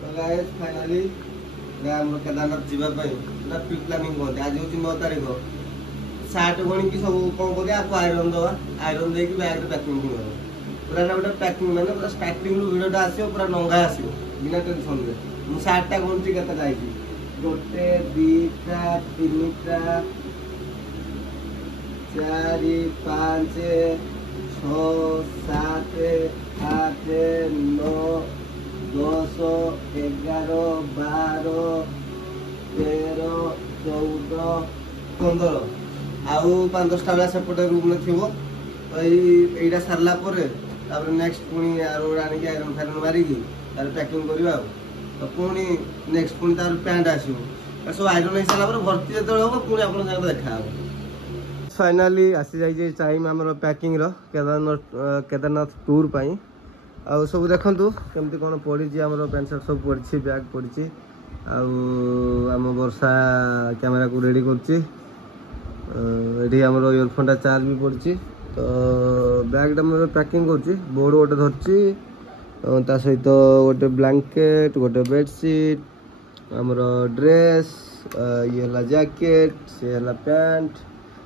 तो guys finally हम Kedarnath जीवाई pre planning करते आज हूँ 9 तारीख सार्ट गणी सब कौन कर आयरन दवा आयरन देकी बैग पैकिंग पूरा ना गोटे पैकिंग मैंने पूरा स्टार्टिंग भिडियोटा आसो पूरा नंगा आसो बिना टेंशन मुझे सार्टा गणुची के गोटे दीटा तीन टा 4 5 6 7 8 9 10 11 12 13 14 15 आउ 5-10टा बेला सेपटे रूम में थी तो यहीटा सारा नेक्स्ट पुणी आरोड आनिक आयरन फायरन मारिकी तार पैकिंग करवा तो पुणी नेक्स्ट पुणी तार पैंट आसो सब आयरन हो सारा भर्ती जो हम पुणी आप देखा फाइनाली आसी जाइए टाइम आम पैकिंग केदारनाथ टूर पाई आउ सब देखु केमती कौन पड़ी आम पैंट सार्ट सब पड़ी बैग पड़ी आम वर्षा कैमेरा को रेडी कर इयरफोन चार्ज भी पड़ी तो बैगटा मुझे पैकिंग कर बोर्ड गोटे धरती सहित गोटे ब्लैंकेट गोटे बेडसीट आमर ड्रेस ये जैकेट सी है पैंट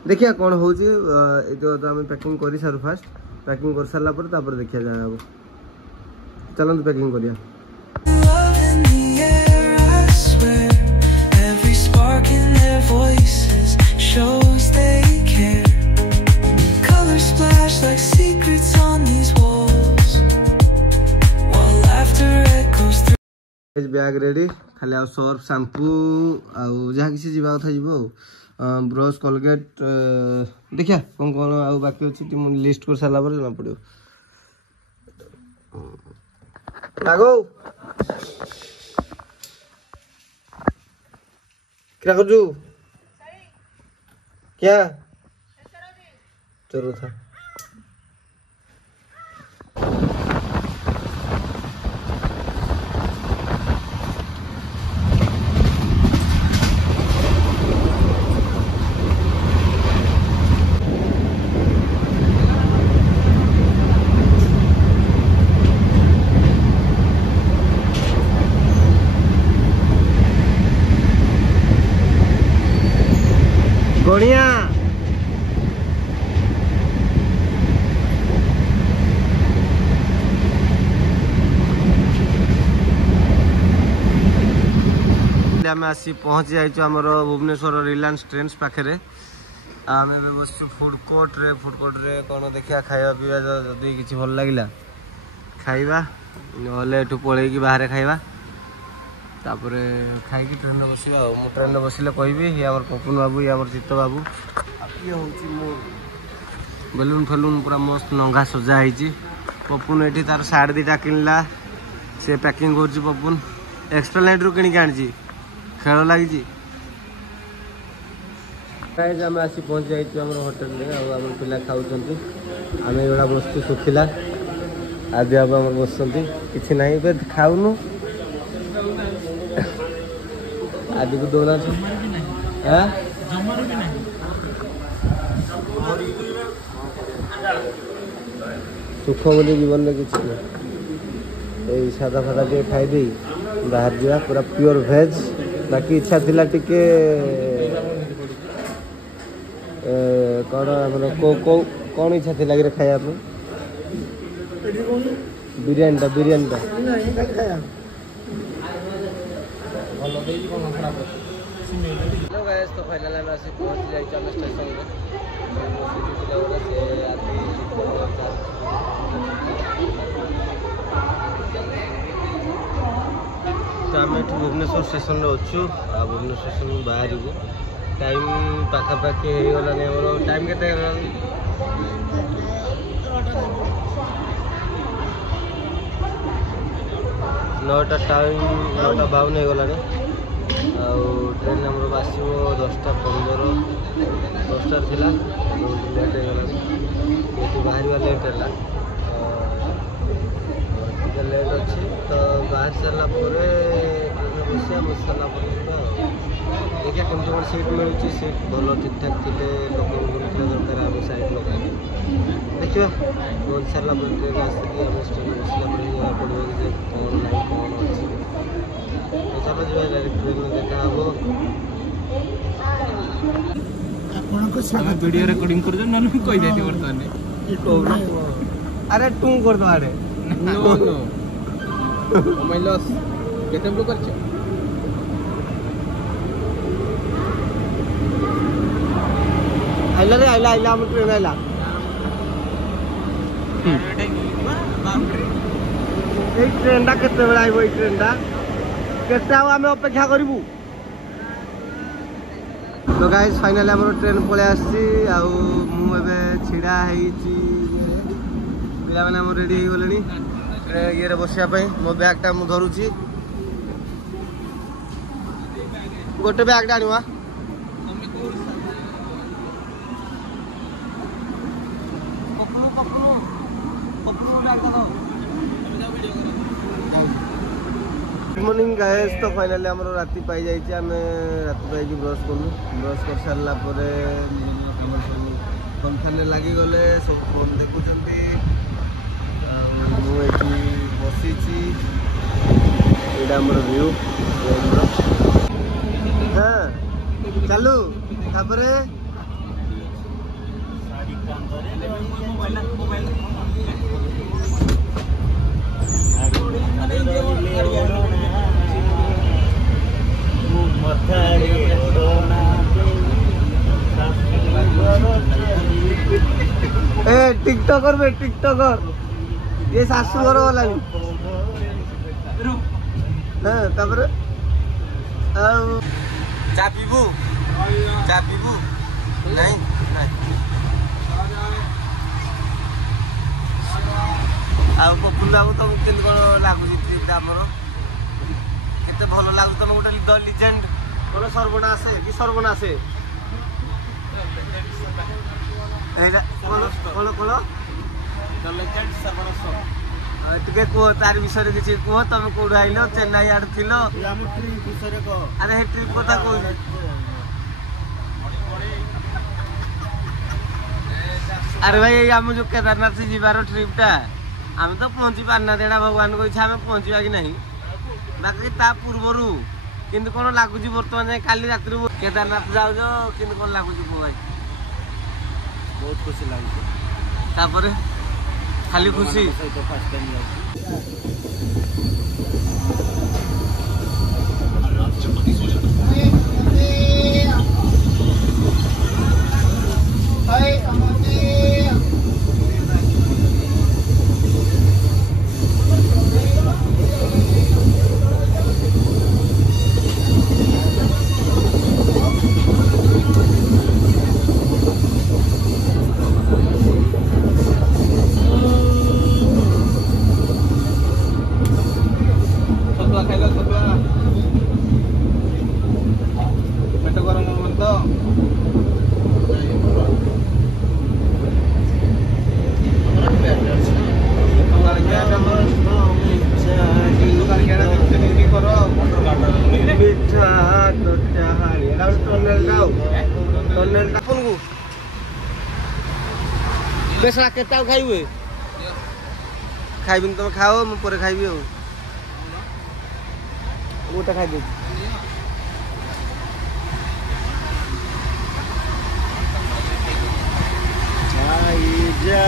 देखिए कौन हो तो आम पैकिंग कर सारू फास्ट पैकिंग कर सारापर देखिए जाए हम चलते पैकिंग करिया बैग रेडी खाली आ सर्फ शैम्पू आउ जहाँ किसी जीवा कथा जीव ब्रश कोलगेट देखिया कौन कौन आउ बाकी अच्छी लिस्ट कर सारा जना पड़ो लागो क्या कर क्या चलो था बढ़िया आम आसी पहुँची जाइए भुवनेश्वर रिलायंस ट्रेंड्स पाखे आम बस फूड कोर्ट रे कौन देखिया खाଇବା पीवा जदि किसी भल लगे खाइबा ना पलैकी बाहर खाइबा तापर खाई ट्रेन में बस ट्रेन में बसिले कहबी ये आम पपुन बाबू ये आम चित्त बाबू ये हूँ बेलून फेलून पूरा मस्त नंगा सजा है पपुन ये तार सार्ट 2टा किनला से पैकिंग कर पपुन एक्स्ट्रा लाइट रू किणिक आनी खेल लगी आम आसी पहुँच जाइए होटेल में आम पिला खाऊँ आम ये बस्तु सुखिला आदि बाबू आम बस कि ना खाऊनु आदि को दौना सुख बोली जीवन में किसी नहीं सादा फादा टे खाई बाहर जा पूरा प्योर भेज बाकी इच्छा थिला टिके कौन इच्छा थिला कि खाया बिरयानी हेलो गाइस तो फाइनल हम आसी पहुंच जाई चल स्टेशन में तो आम भुवनेश्वर स्टेशन में अच्छु आ भुवनेश्वर स्टेशन बाहर टाइम पाखापाखि हो गलानी टाइम के 9टा टाइम 9:52 हो गलानी ट्रेन आम आसो 10:15 10टा थिला लेट हो गलानी बाहर लेट है लेट अच्छी तो बाहर सारा बस सारा देखिए कम कौन सीट मिलूँ सीट भल ठीक ठाक थे लोक दरकार आम साइड लगा देखिए पहुँच सारा ट्रेन आसिक आम स्टेशन बसला पड़ो कि कौन ना कौन अच्छी देखा हम वीडियो रिकॉर्डिंग कर जो नन कहि जाती वर्तमान अरे तू कर दो अरे नो नो मोबाइलस केते ब्लू करछ आइला रे आइला आइला हम ट्रेन आइला এই ট্রেনটা কেତେବେଳେ আইব এই ট্রেনটা কেতে আও আমি অপেক্ষা করিবু তো গাইস ফাইনালি हमर ट्रेन पळे आसी आउ मु एबे छिडा हेइची पिला माने हम रेडी हे गलेनी ये रे बसिया पई मो बैग टा मु धरुची गोटे बैग डाणीवा गुड मॉर्निंग गाइस तो फाइनली हमरो राती पाई जाई छी हमें राती पाई की ब्रश कर सारला परे फोन खाने लागी गले सब फोन देखु चंती मु एठी बसी छी एडा हमरो व्यू हां चलू तापरे ए टिकटॉकर में टिकटॉकर ये सासू घर वाला हां तापर चा पीबू नहीं आ पपुला तो केन कोन लागु ट्रिप हमर केते भलो लागु तम गोटा द लिजेंड कोन सर्वनाशे कि सर्वनाशे एला कोन कोन द लिजेंड सर्वनाश टिके को तार विषय किछि को तुम कोड आइलो चेन्नई आड थिलो हम ट्रिप विषय को अरे हे ट्रिप कोता को अरे भाई हम जो केदारनाथ से जीवार ट्रिप टा आम तो पहुँची पारना देना भगवान को इच्छा आम पहुँचा कि नहीं बाकी ता पूर्वर किंतु कौन लगुच बर्तमान जाए काली रात केदारनाथ जाऊज कि कौन लगुच भाई बहुत खुशी लगे खाली खुशी बेसरा केता खाइबे खाइबिन तुम खाओ मु परे खाइबी हो गोटा खाइ दे आई जा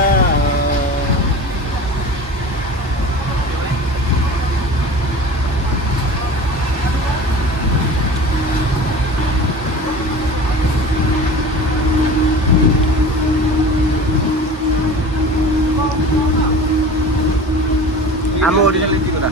आम ओरिजिनल हिंदी करा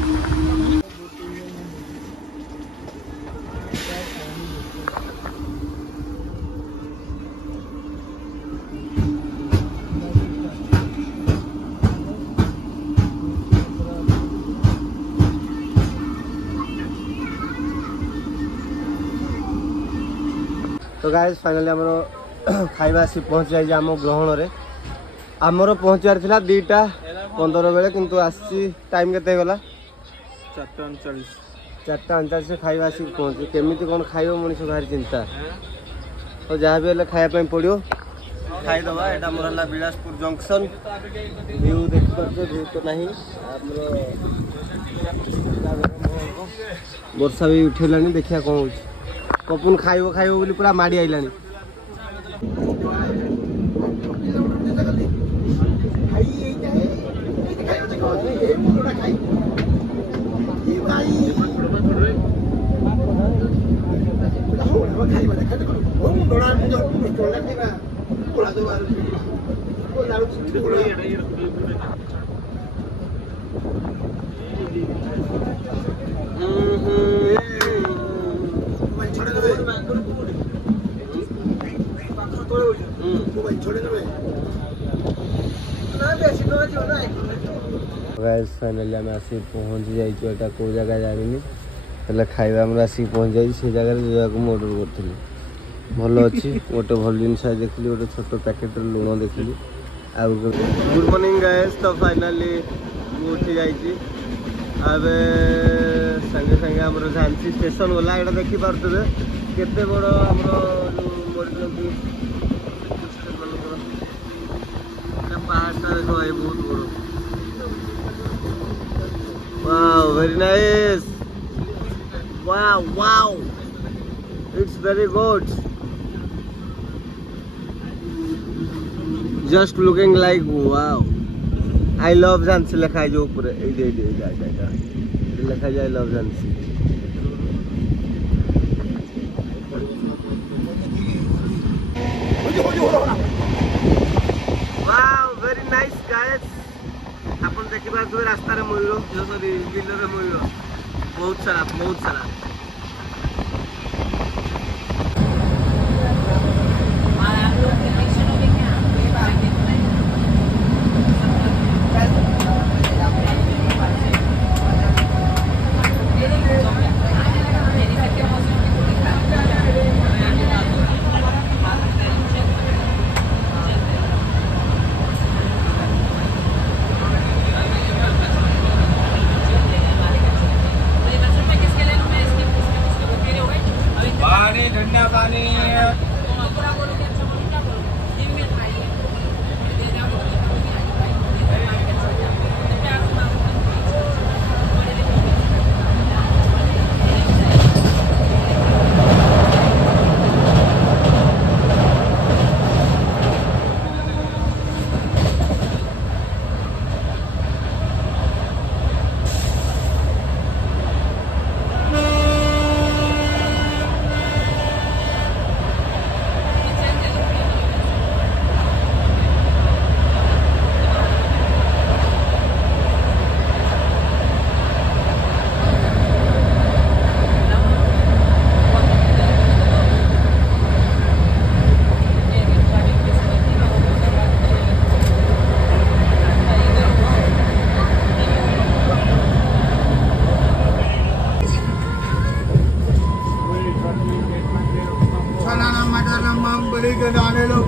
तो गाइस फाइनली हमरो खाइबा से पहुंच जाई आम ग्रहण रे आमर पहुंचार थिला 2:15 बेले किंतु आसी टाइम केते गला 4:39 से खाइबा से पहुंच केमिति कोन खाइबो मनिष भारी चिंता तो जहाँ भी हेले खाया पई पड़ियो खाई दबा एटा मोर हला बिलासपुर जंक्शन व्यू देख पाछे व्यू तो नहीं हमरो वर्षा भी उठेलानी देखिया कौन हो पपुन खाइबो खाइबो बोली पूरा माड़ी आइलानी फाइनाली आम आसिक पहुँची जाइए कौ जगह जानी खाଇବା ଆମର ଆସିକି ପହଞ୍ଚି ଯାଇଛି ସେ ଜାଗାରେ ଯିବାକୁ ମୁଁ ଅର୍ଡ଼ର କରିଥିଲି ଭଲ ଅଛି ଗୋଟେ ଭଲ ଜିନିଷ ଦେଖିଲି ଗୋଟେ ଛୋଟ ପ୍ୟାକେଟର ଲୁଣ ଦେଖିଲି ଆଉ ଗୁଡ୍ ମର୍ଣ୍ଣିଂ ଗାଇସ୍ ତ ଫାଇନାଲି ମୁଁ ଉଠି ଯାଇଛି ଏବେ ସାଙ୍ଗେ ସାଙ୍ଗେ ଆମର ଝାନ୍ସୀ ଷ୍ଟେସନ ଗଲା ଏଇଟା ଦେଖିପାରୁଥିବେ କେତେ ବଡ଼ ଆମର ଯେଉଁ ମରିଛନ୍ତି ପାହାଡ଼ଟା ଦେଖ ଭାଇ ବହୁତ ବଡ଼ wow very nice wow it's very good just looking like wow I love Jhansi lekha jo upare ei lekha I love Jhansi wow very nice guys अपन देखि पार्थे रास्ता रे मिललो सॉरी बिलो रे मिललो बहुत सारा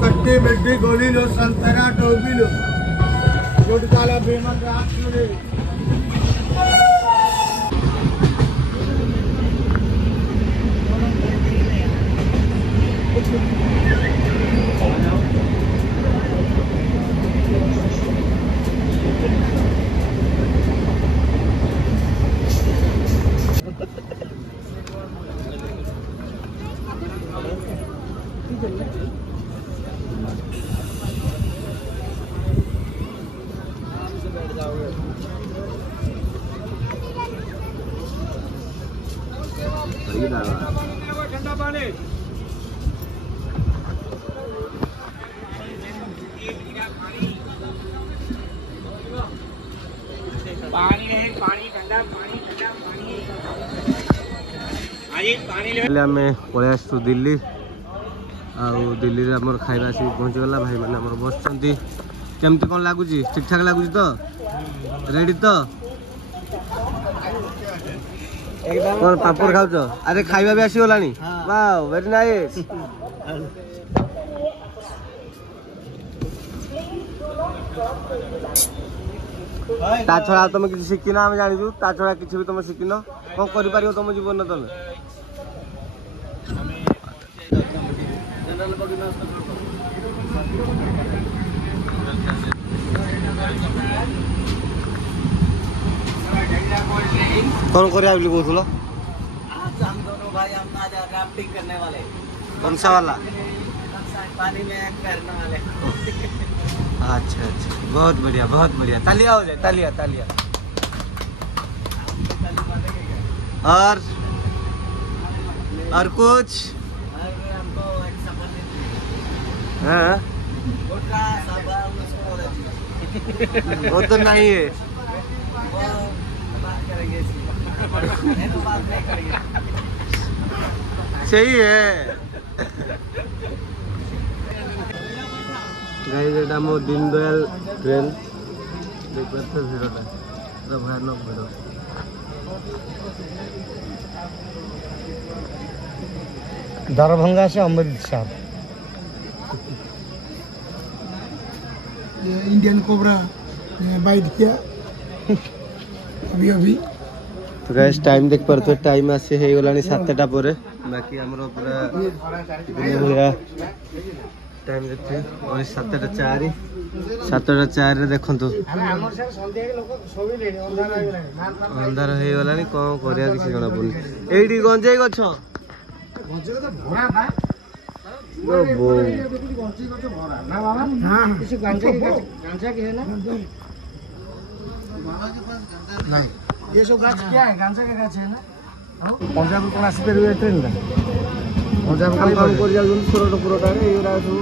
कट्टी मिट्टी गोली लो संतरा टोपी लो गुटकाला बेमन रात ठंडा पानी आम पलि आसु दिल्ली दिल्ली आमर खाଇବା आसिक पहुँचीगला भाई मैंने बस केमती कौन लगुच ठीक ठाक लगुच तो रेडी तो कौन पापड़ खाऊ अरे खाଇବା भी आसीगला वाओ वेरी नाइस ता छड़ा तुम किसी शिखिना आम जाचु ता छड़ा किसी भी तुम शिखिन कौन कर तुम जीवन तुम कौन कर कहल भाई हम आज राफ्टिंग करने वाले। कौन सा वाला? पानी में तैरने वाले। अच्छा अच्छा, बहुत बढ़िया। तालिया हो जाए, तालिया। और कुछ? हमको एक सफर हाँ वो तो नहीं है, बात करेंगे बात नहीं करेंगे। सही है गाइस। এটা মো দীনদয়াল ট্রেন দেখতে ভিড়টা পুরো ভয়ানক ভিড়। दरभंगा से अमृतसर। ये इंडियन कोबरा बाइट किया अभी। तो गाइस टाइम देख पारथो, टाइम आसी हे गलानी 7टा परे। बाकी हमरो पूरा भलिया टाइम देखते और 7:04 रे देखंतु अंधार हे गलानी। कोन करिया किसी जणा पड़नी। एडी गंजाई गछ नहीं, ये सब गाछ क्या है? गांजा का गाछ है ना। पंजाब को आसी परिवे ट्रेन का पंजाब काम कर जाउ छोरोटा पुरोटा रे एरा सब।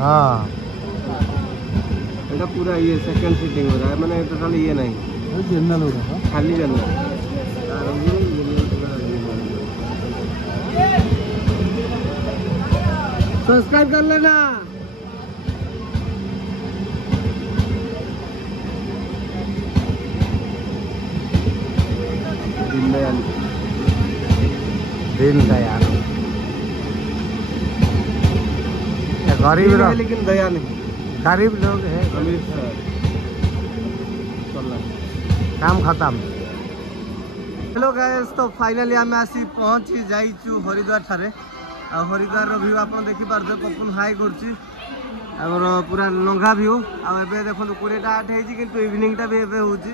हां एटा पूरा ये सेकंड सीटिंग हो रहा है, माने टोटल ये नहीं जनरल होगा खाली जनरल। सब्सक्राइब कर लेना। दीनदयाल गरीब लोग, लेकिन दया नहीं, गरीब लोग है। अमृतसर काम खत्म। हेलो गाइस, तो फाइनली आम आसी पहुँची जाइचु हरिद्वार ठारे। आ हरिद्वार व्यू आप देखी पारे, पपुन हाई करछि आमर पूरा लंघा व्यू। आबे देखो 20:08 है कि इवनिंगटा भी एबे होछि,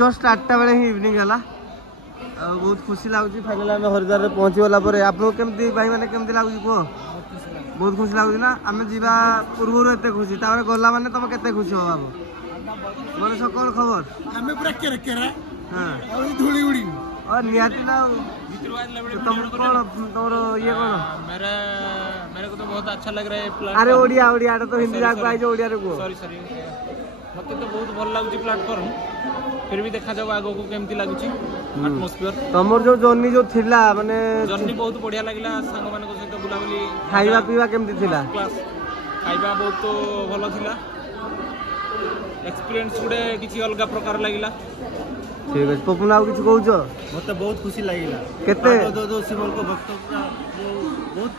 जस्ट 8टा बेले ही इवनिंग है। बहुत खुशी लगुच। फाइनल आम हरिद्वार में पहुँची गला आपको केमती भाई मैंने केमती लगुच कह? बहुत खुशी लगुच ना? आम जा पूर्व एत खुशी, गला मैंने तुम के खुशी हो बाबू? गणेश कौन खबर? हाँ धूली उड़ी और निहाती ना तुम कौन तुम ये कौन? मेरे को तो बहुत अच्छा लग रहा है प्लेटफॉर्म। अरे ओडिया तो हिंदी जाक आइज ओडिया रे को। सॉरी मत तो बहुत भल लगुच प्लेटफॉर्म। फिर भी देखा जाओ आगो को केमती लगुच एटमॉस्फियर। तमर जो जर्नी जो थिला माने जर्नी बहुत बढ़िया लागला। सांग मान को सहित बुलाबुली खाइबा पीवा केमती थिला? क्लास खाइबा बहुत भलो थिला। एक्सपीरियंस गुडे किछि अलगा प्रकार लागिला। ठीक है पपुन आउ किछ कहउछ? मते बहुत खुशी लागिला। केते दो शिवल को भक्त बहुत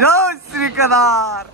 जय श्री केदार।